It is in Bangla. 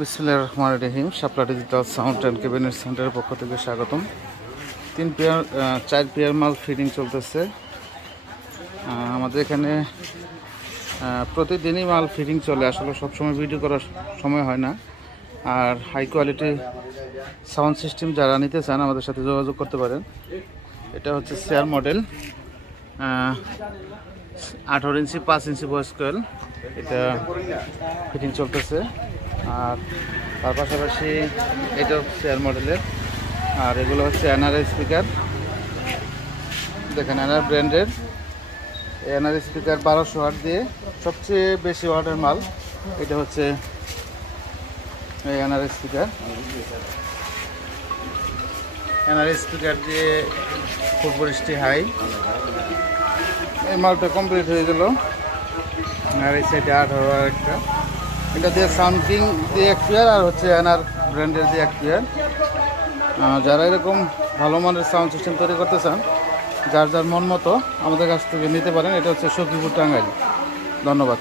বিসমিল্লাহির রহমানির রহিম। শাপলা ডিজিটাল সাউন্ড অ্যান্ড ক্যাবিনেট সেন্টারের পক্ষ থেকে স্বাগতম। 4 পেয়ার মাল ফিটিং চলতেছে আমাদের এখানে। প্রতিদিনই মাল ফিটিং চলে, আসলে সবসময় ভিডিও করার সময় হয় না। আর হাই কোয়ালিটি সাউন্ড সিস্টেম যারা নিতে চান আমাদের সাথে যোগাযোগ করতে পারেন। এটা হচ্ছে চেয়ার মডেল, 18 ইঞ্চি 5 ইঞ্চি ভয়েস কয়েল, এটা ফিটিং চলতেছে। আর তার পাশাপাশি এটা চেয়ার মডেলের, আর এগুলো হচ্ছে এনআরআই স্পিকার। দেখেন এনআর ব্র্যান্ডের এনআরআই স্পিকার 1200 ওয়াট দিয়ে, সবচেয়ে বেশি ওয়াটের মাল। এটা হচ্ছে এনআরআই স্পিকার। এনআরআই স্পিকার দিয়ে 440 হাই। এই মালটা কমপ্লিট হয়ে গেল। আর এই সাইডে 18 একটা, এটা দিয়ে সাউন্ড কিং দিয়ে 1 পেয়ার, আর হচ্ছে এনআর ব্র্যান্ডের দিয়ে 1 পেয়ার। যারা এরকম ভালো মানের সাউন্ড সিস্টেম তৈরি করতে চান, যার যার মন মতো আমাদের কাছ থেকে নিতে পারেন। এটা হচ্ছে সখীপুর টাঙ্গাইল। ধন্যবাদ।